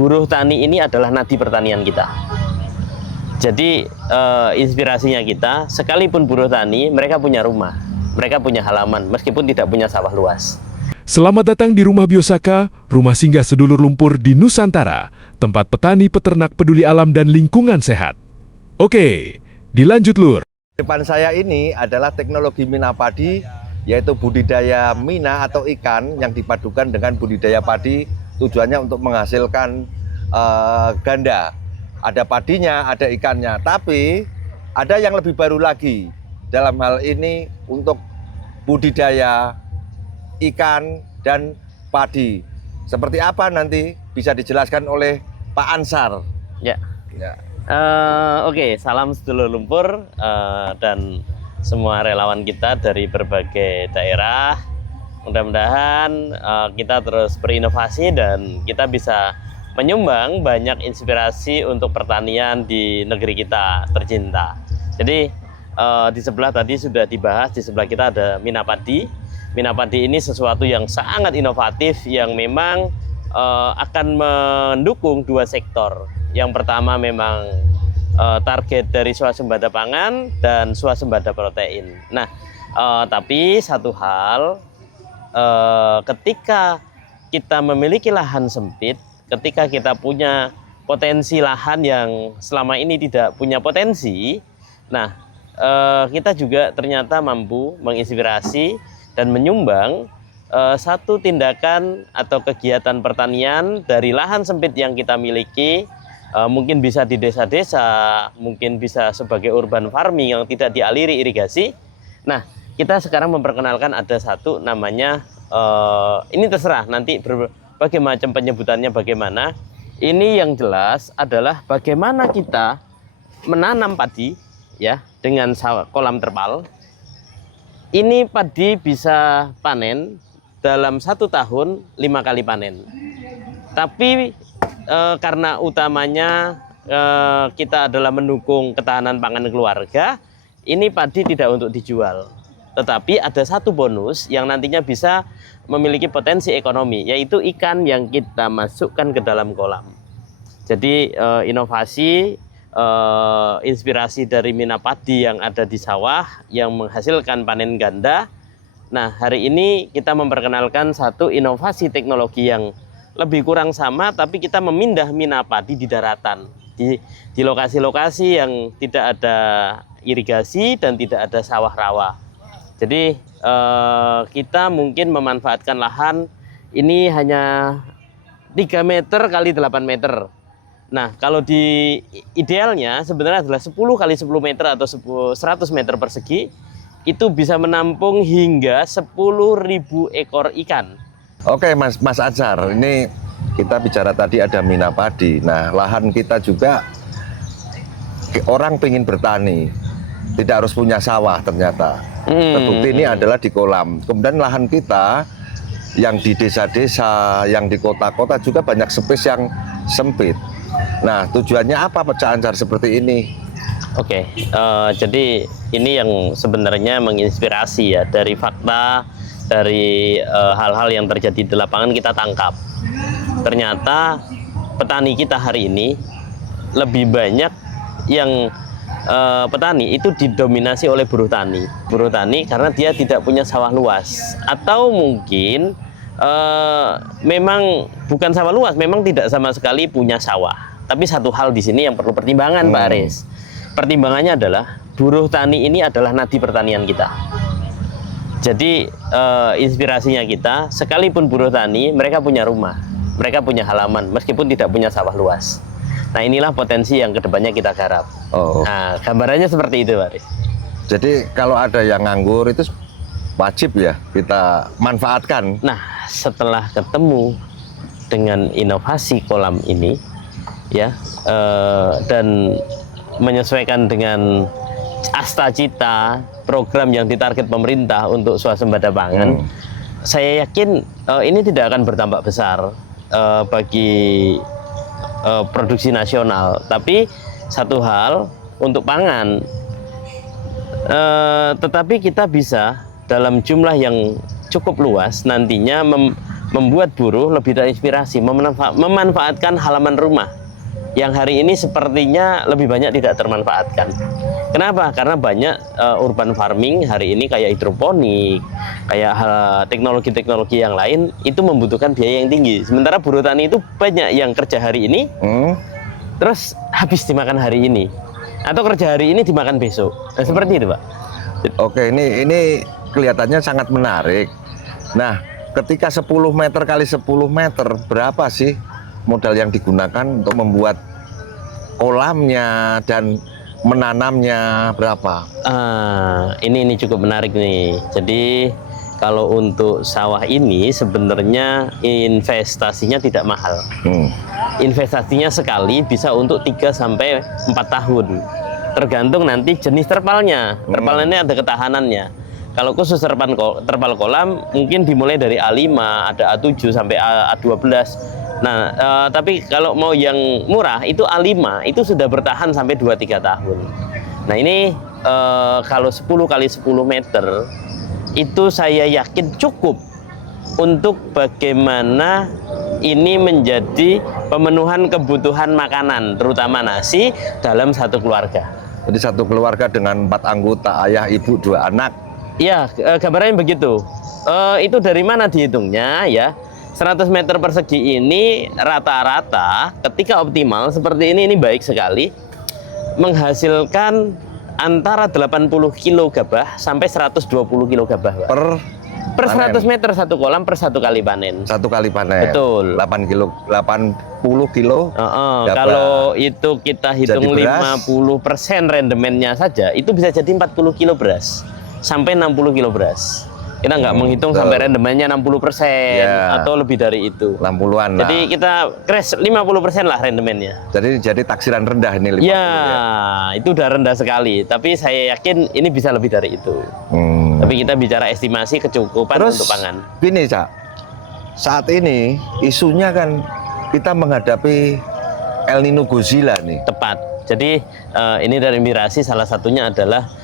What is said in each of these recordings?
buruh tani ini adalah nadi pertanian kita. Jadi inspirasinya kita, sekalipun buruh tani, mereka punya rumah, mereka punya halaman, meskipun tidak punya sawah luas. Selamat datang di Rumah Biosaka, rumah singgah sedulur lumpur di Nusantara, tempat petani peternak peduli alam dan lingkungan sehat. Oke, dilanjut Lur. Depan saya ini adalah teknologi mina padi, yaitu budidaya mina atau ikan yang dipadukan dengan budidaya padi, tujuannya untuk menghasilkan ganda. Ada padinya, ada ikannya, tapi ada yang lebih baru lagi. Dalam hal ini untuk budidaya ikan dan padi. Seperti apa nanti bisa dijelaskan oleh Pak Ansar. Ya. Ya. Oke, salam sedulur lumpur dan semua relawan kita dari berbagai daerah. Mudah-mudahan kita terus berinovasi dan kita bisa menyumbang banyak inspirasi untuk pertanian di negeri kita tercinta. Jadi di sebelah tadi sudah dibahas, di sebelah kita ada mina padi. Mina padi ini sesuatu yang sangat inovatif yang memang akan mendukung dua sektor. Yang pertama memang target dari swasembada pangan dan swasembada protein. Nah, tapi satu hal, ketika kita memiliki lahan sempit, ketika kita punya potensi lahan yang selama ini tidak punya potensi, nah kita juga ternyata mampu menginspirasi dan menyumbang satu tindakan atau kegiatan pertanian dari lahan sempit yang kita miliki. Mungkin bisa di desa-desa, mungkin bisa sebagai urban farming yang tidak dialiri irigasi. Nah, kita sekarang memperkenalkan ada satu namanya, ini terserah nanti berbagai macam penyebutannya bagaimana. Ini yang jelas adalah bagaimana kita menanam padi ya dengan kolam terpal. Ini padi bisa panen dalam 1 tahun 5 kali panen. Tapi karena utamanya kita adalah mendukung ketahanan pangan keluarga, ini padi tidak untuk dijual. Tetapi ada satu bonus yang nantinya bisa memiliki potensi ekonomi, yaitu ikan yang kita masukkan ke dalam kolam. Jadi inovasi, inspirasi dari mina padi yang ada di sawah yang menghasilkan panen ganda. Nah, hari ini kita memperkenalkan satu inovasi teknologi yang lebih kurang sama, tapi kita memindah mina padi di daratan, di lokasi-lokasi yang tidak ada irigasi dan tidak ada sawah rawa. Jadi kita mungkin memanfaatkan lahan ini hanya 3 meter kali 8 meter. Nah, kalau di idealnya sebenarnya adalah 10 kali 10 meter atau 100 meter persegi, itu bisa menampung hingga 10.000 ekor ikan. Oke Mas Ansar, ini kita bicara tadi ada mina padi. Nah, lahan kita juga orang pengen bertani, tidak harus punya sawah ternyata. Terbukti ini adalah di kolam. Kemudian lahan kita yang di desa-desa, yang di kota-kota juga banyak space yang sempit. Nah, tujuannya apa Pak Ansar seperti ini? Oke, jadi ini yang sebenarnya menginspirasi ya dari fakta, dari hal-hal yang terjadi di lapangan kita tangkap. Ternyata petani kita hari ini lebih banyak yang petani itu didominasi oleh buruh tani. Buruh tani karena dia tidak punya sawah luas, atau mungkin memang bukan sawah luas, memang tidak sama sekali punya sawah. Tapi satu hal di sini yang perlu pertimbangan, Pak Aris. Pertimbangannya adalah buruh tani ini adalah nadi pertanian kita. Jadi inspirasinya kita, sekalipun buruh tani, mereka punya rumah, mereka punya halaman, meskipun tidak punya sawah luas. Nah, inilah potensi yang kedepannya kita garap. Nah, gambarannya seperti itu, Pak Aris. Jadi kalau ada yang nganggur itu wajib ya kita manfaatkan. Nah, setelah ketemu dengan inovasi kolam ini, ya, dan menyesuaikan dengan asta-cita program yang ditarget pemerintah untuk swasembada pangan, saya yakin ini tidak akan berdampak besar bagi produksi nasional. Tapi satu hal untuk pangan, tetapi kita bisa dalam jumlah yang cukup luas nantinya membuat buruh lebih terinspirasi memanfaatkan halaman rumah yang hari ini sepertinya lebih banyak tidak termanfaatkan. Kenapa? Karena banyak urban farming hari ini kayak hidroponik, kayak teknologi-teknologi yang lain itu membutuhkan biaya yang tinggi. Sementara buruh tani itu banyak yang kerja hari ini, terus habis dimakan hari ini, atau kerja hari ini dimakan besok. Nah, seperti itu, Pak. Oke, ini kelihatannya sangat menarik. Nah, ketika 10 meter kali 10 meter, berapa sih modal yang digunakan untuk membuat kolamnya dan menanamnya berapa? Ini cukup menarik nih. Jadi kalau untuk sawah ini sebenarnya investasinya tidak mahal. Investasinya sekali bisa untuk 3 sampai 4 tahun. Tergantung nanti jenis terpalnya. Terpalnya ini ada ketahanannya. Kalau khusus terpal kolam mungkin dimulai dari A5, ada A7 sampai A12. Nah, tapi kalau mau yang murah itu A5 itu sudah bertahan sampai 2-3 tahun. Nah, ini kalau 10 kali 10 meter itu saya yakin cukup untuk bagaimana ini menjadi pemenuhan kebutuhan makanan, terutama nasi dalam satu keluarga. Jadi satu keluarga dengan 4 anggota, ayah, ibu, 2 anak. Iya, gambarnya begitu. Itu dari mana dihitungnya ya? 100 meter persegi ini rata-rata ketika optimal seperti ini baik sekali menghasilkan antara 80 kilo gabah sampai 120 kilo gabah, Pak. Per 100 meter satu kolam per satu kali panen. Satu kali panen. Betul. 80 kilo. Kalau itu kita hitung 50% rendemennya saja, itu bisa jadi 40 kilo beras sampai 60 kilo beras. Kita nggak menghitung sampai rendemennya 60% atau lebih dari itu. 60-an lah. Jadi kita crash 50% lah rendemennya. Jadi taksiran rendah ini 50 ya. Itu udah rendah sekali. Tapi saya yakin ini bisa lebih dari itu. Tapi kita bicara estimasi kecukupan untuk pangan. Gini, Cak. Saat ini isunya kan kita menghadapi El Nino Godzilla nih. Tepat. Jadi ini dari Mirasi salah satunya adalah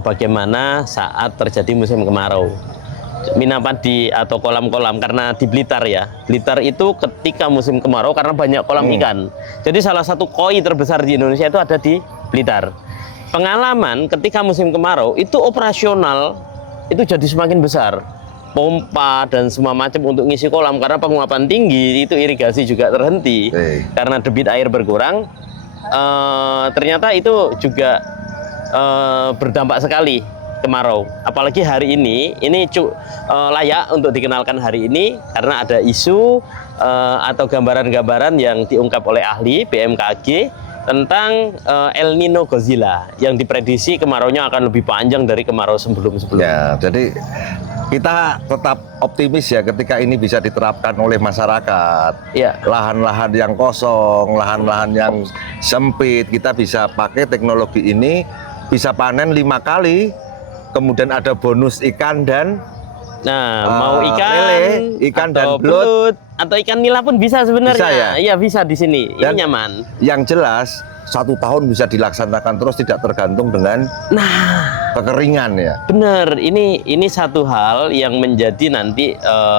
bagaimana saat terjadi musim kemarau. Minapadi atau kolam-kolam, karena di Blitar ya. Blitar itu ketika musim kemarau karena banyak kolam ikan. Jadi salah satu koi terbesar di Indonesia itu ada di Blitar. Pengalaman ketika musim kemarau itu operasional itu jadi semakin besar. Pompa dan semua macam untuk ngisi kolam karena penguapan tinggi itu irigasi juga terhenti karena debit air berkurang. Ternyata itu juga berdampak sekali kemarau. Apalagi hari ini layak untuk dikenalkan hari ini karena ada isu atau gambaran-gambaran yang diungkap oleh ahli BMKG tentang El Nino Godzilla yang diprediksi kemaraunya akan lebih panjang dari kemarau sebelum-sebelumnya. Ya, jadi kita tetap optimis ya ketika ini bisa diterapkan oleh masyarakat. Ya. Lahan-lahan yang kosong, lahan-lahan yang sempit, kita bisa pakai teknologi ini, bisa panen 5 kali, kemudian ada bonus ikan dan mau ikan, lele, ikan dan belut, atau ikan nila pun bisa sebenarnya. Bisa ya? Iya, bisa di sini. Dan ini nyaman. Yang jelas 1 tahun bisa dilaksanakan terus, tidak tergantung dengan kekeringan ya. Bener, ini satu hal yang menjadi nanti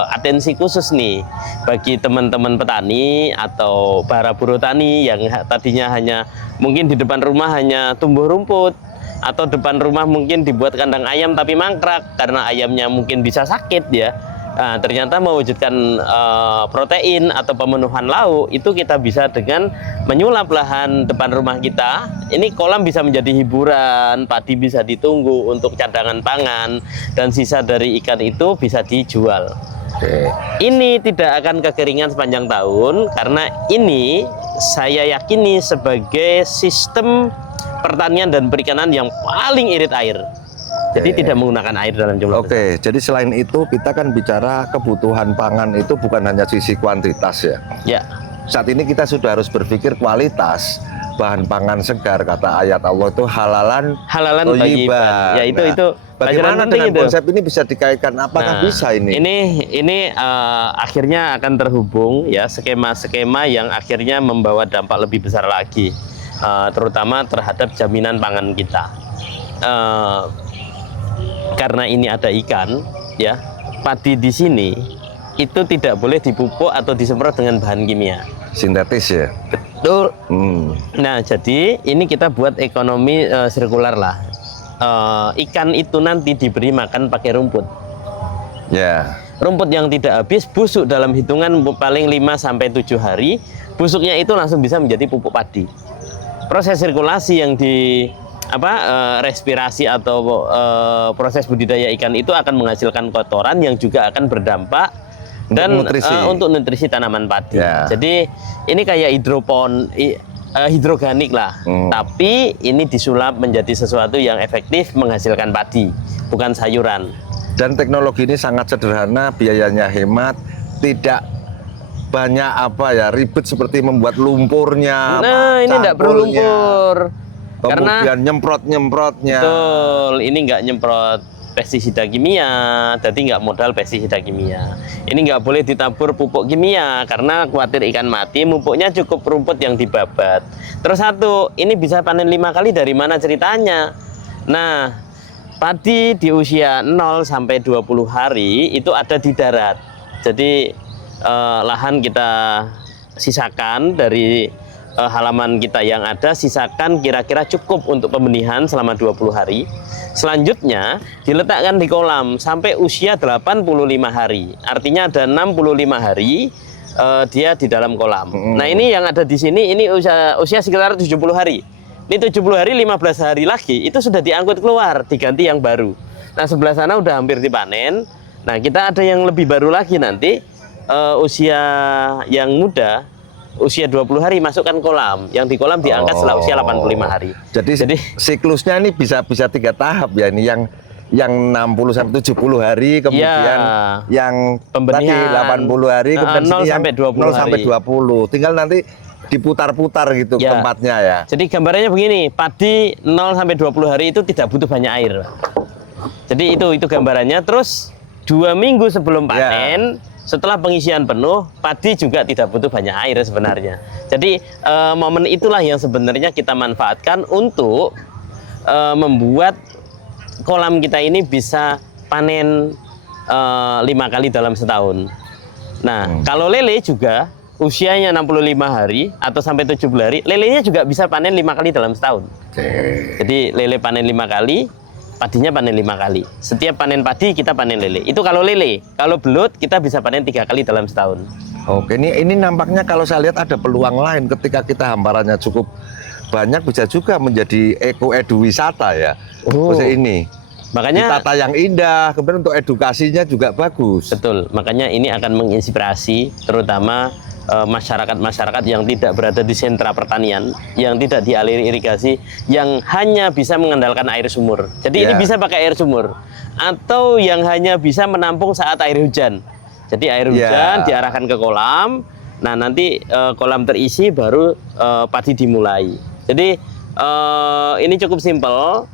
atensi khusus nih bagi teman-teman petani atau para buruh tani yang tadinya hanya mungkin di depan rumah hanya tumbuh rumput, atau depan rumah mungkin dibuat kandang ayam tapi mangkrak karena ayamnya mungkin bisa sakit ya. Nah, ternyata mewujudkan protein atau pemenuhan lauk itu kita bisa dengan menyulap lahan depan rumah kita. Ini kolam bisa menjadi hiburan, padi bisa ditunggu untuk cadangan pangan, dan sisa dari ikan itu bisa dijual. Ini tidak akan kekeringan sepanjang tahun karena ini saya yakini sebagai sistem pertanian dan perikanan yang paling irit air. Jadi tidak menggunakan air dalam jumlah besar. Jadi selain itu kita kan bicara kebutuhan pangan itu bukan hanya sisi kuantitas ya. Ya. Saat ini kita sudah harus berpikir kualitas. Bahan pangan segar, kata ayat Allah itu halalan thayyiban. Ya itu bagaimana dengan konsep ini bisa dikaitkan? Apakah bisa ini? Ini akhirnya akan terhubung ya, skema-skema yang akhirnya membawa dampak lebih besar lagi, terutama terhadap jaminan pangan kita. Karena ini ada ikan ya, padi di sini itu tidak boleh dipupuk atau disemprot dengan bahan kimia. Sintetis ya. Betul. Nah, jadi ini kita buat ekonomi sirkular lah. Ikan itu nanti diberi makan pakai rumput. Ya. Rumput yang tidak habis busuk dalam hitungan paling 5 sampai 7 hari, busuknya itu langsung bisa menjadi pupuk padi. Proses sirkulasi yang di respirasi atau proses budidaya ikan itu akan menghasilkan kotoran yang juga akan berdampak untuk nutrisi tanaman padi. Ya. Jadi ini kayak hidroganik lah, tapi ini disulap menjadi sesuatu yang efektif menghasilkan padi, bukan sayuran. Dan teknologi ini sangat sederhana, biayanya hemat, tidak banyak ribet seperti membuat lumpurnya. Nah, ini tidak perlu lumpur. Kemudian nyemprot-nyemprotnya. Betul, ini nggak nyemprot pestisida kimia, jadi nggak modal pestisida kimia. Ini nggak boleh ditabur pupuk kimia karena khawatir ikan mati. Pupuknya cukup rumput yang dibabat. Terus satu, ini bisa panen 5 kali, dari mana ceritanya? Nah, padi di usia 0 sampai 20 hari itu ada di darat. Jadi lahan kita sisakan dari halaman kita yang ada, sisakan kira-kira cukup untuk pembenihan selama 20 hari. Selanjutnya diletakkan di kolam sampai usia 85 hari. Artinya ada 65 hari dia di dalam kolam. Nah, ini yang ada di sini ini usia sekitar 70 hari. Ini 70 hari, 15 hari lagi itu sudah diangkut keluar, diganti yang baru. Nah, sebelah sana udah hampir dipanen. Nah, kita ada yang lebih baru lagi nanti usia yang muda, usia 20 hari masukkan kolam. Yang di kolam diangkat setelah usia 85 hari. Jadi siklusnya ini bisa 3 tahap ya, ini yang 60 sampai 70 hari, kemudian yang pembenihan tadi 80 hari, kemudian 0 sampai 20 0 sampai 20. Tinggal nanti diputar-putar gitu tempatnya ya. Jadi gambarannya begini, padi 0 sampai 20 hari itu tidak butuh banyak air. Jadi itu gambarannya. Terus 2 minggu sebelum panen, setelah pengisian penuh, padi juga tidak butuh banyak air sebenarnya. Jadi momen itulah yang sebenarnya kita manfaatkan untuk membuat kolam kita ini bisa panen 5 kali dalam setahun. Nah, kalau lele juga usianya 65 hari atau sampai 70 hari, lelenya juga bisa panen 5 kali dalam setahun. Jadi lele panen 5 kali, padinya panen 5 kali. Setiap panen padi kita panen lele. Itu kalau lele. Kalau belut kita bisa panen 3 kali dalam setahun. Oke, ini nampaknya kalau saya lihat ada peluang lain ketika kita hamparannya cukup banyak, bisa juga menjadi edu wisata ya. Ini. Makanya ditata yang indah, kemudian untuk edukasinya juga bagus. Betul. Makanya ini akan menginspirasi terutama masyarakat-masyarakat yang tidak berada di sentra pertanian, yang tidak dialiri irigasi, yang hanya bisa mengandalkan air sumur. Jadi ini bisa pakai air sumur, atau yang hanya bisa menampung saat air hujan. Jadi air hujan diarahkan ke kolam. Nah, nanti kolam terisi baru padi dimulai. Jadi ini cukup simpel.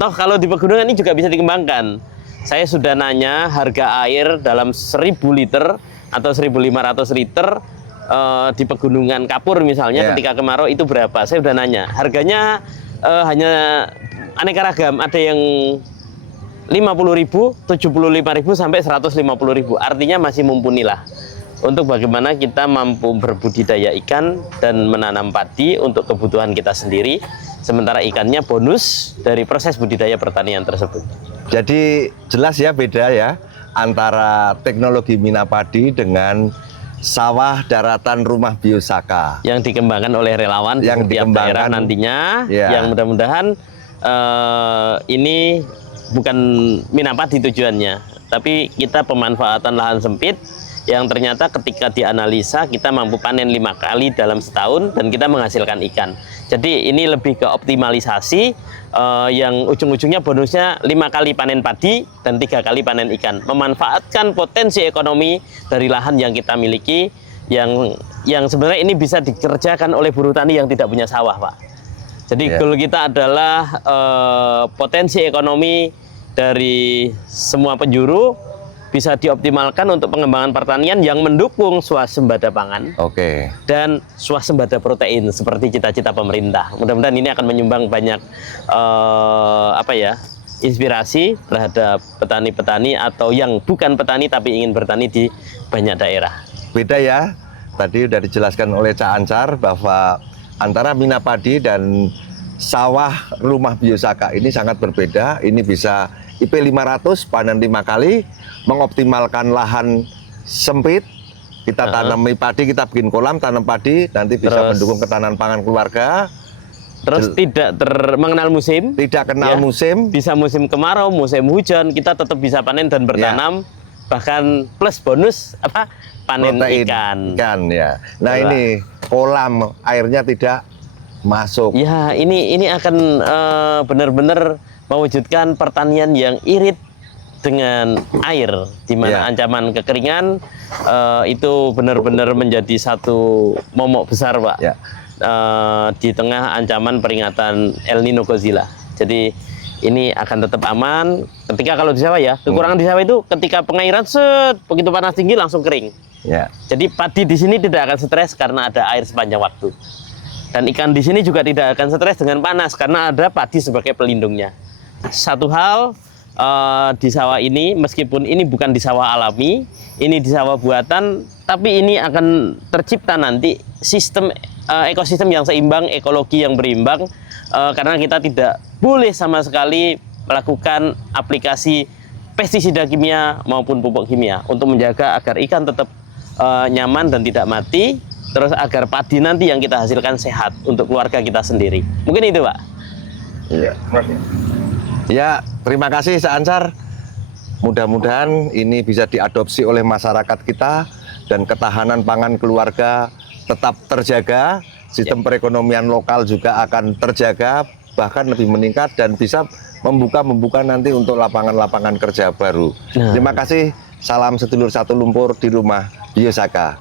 Toh kalau di pegunungan ini juga bisa dikembangkan. Saya sudah nanya harga air dalam 1000 liter atau 1500 liter di pegunungan Kapur misalnya ketika kemarau itu berapa. Saya udah nanya. Harganya hanya aneka ragam. Ada yang 50.000, 75.000 sampai 150.000. Artinya masih mumpuni lah untuk bagaimana kita mampu berbudidaya ikan dan menanam padi untuk kebutuhan kita sendiri. Sementara ikannya bonus dari proses budidaya pertanian tersebut. Jadi jelas ya beda ya antara teknologi Minapadi dengan sawah daratan rumah biosaka yang dikembangkan oleh relawan yang di setiap daerah nantinya. Yang mudah-mudahan ini bukan Minapadi tujuannya, tapi kita pemanfaatan lahan sempit yang ternyata ketika dianalisa kita mampu panen 5 kali dalam setahun dan kita menghasilkan ikan. Jadi ini lebih ke optimalisasi yang ujung-ujungnya bonusnya 5 kali panen padi dan 3 kali panen ikan. Memanfaatkan potensi ekonomi dari lahan yang kita miliki yang sebenarnya ini bisa dikerjakan oleh buruh tani yang tidak punya sawah, Pak. Jadi goal kita adalah potensi ekonomi dari semua penjuru bisa dioptimalkan untuk pengembangan pertanian yang mendukung swasembada pangan dan swasembada protein seperti cita-cita pemerintah. Mudah-mudahan ini akan menyumbang banyak inspirasi terhadap petani-petani atau yang bukan petani tapi ingin bertani di banyak daerah. Beda ya, tadi sudah dijelaskan oleh Cak Ansar bahwa antara Mina Padi dan sawah rumah Biosaka ini sangat berbeda. Ini bisa IP 500, panen 5 kali, mengoptimalkan lahan sempit. Kita tanami padi, kita bikin kolam, tanam padi, nanti bisa mendukung ketahanan pangan keluarga. Terus tidak mengenal musim, Tidak kenal musim. bisa musim kemarau, musim hujan, kita tetap bisa panen dan bertanam, bahkan plus bonus panen Protein ikan. ya. Nah Itulah. ini kolam airnya tidak masuk. Ya, ini akan benar-benar mewujudkan pertanian yang irit dengan air, di mana ancaman kekeringan itu benar-benar menjadi satu momok besar, Pak. Ya. Di tengah ancaman peringatan El Nino Godzilla. Jadi ini akan tetap aman. Ketika kalau di sawah ya, kekurangan di sawah itu ketika pengairan begitu panas tinggi langsung kering. Ya. Jadi padi di sini tidak akan stres karena ada air sepanjang waktu. Dan ikan di sini juga tidak akan stres dengan panas karena ada padi sebagai pelindungnya. Satu hal di sawah ini, meskipun ini bukan di sawah alami, ini di sawah buatan, tapi ini akan tercipta nanti sistem ekosistem yang seimbang, ekologi yang berimbang, karena kita tidak boleh sama sekali melakukan aplikasi pestisida kimia maupun pupuk kimia untuk menjaga agar ikan tetap nyaman dan tidak mati, terus agar padi nanti yang kita hasilkan sehat untuk keluarga kita sendiri. Mungkin itu, Pak. Iya. Ya, terima kasih Cak Ansar. Mudah-mudahan ini bisa diadopsi oleh masyarakat kita dan ketahanan pangan keluarga tetap terjaga, sistem perekonomian lokal juga akan terjaga, bahkan lebih meningkat dan bisa membuka nanti untuk lapangan-lapangan kerja baru. Terima kasih, salam sedulur satu lumpur di rumah Biosaka.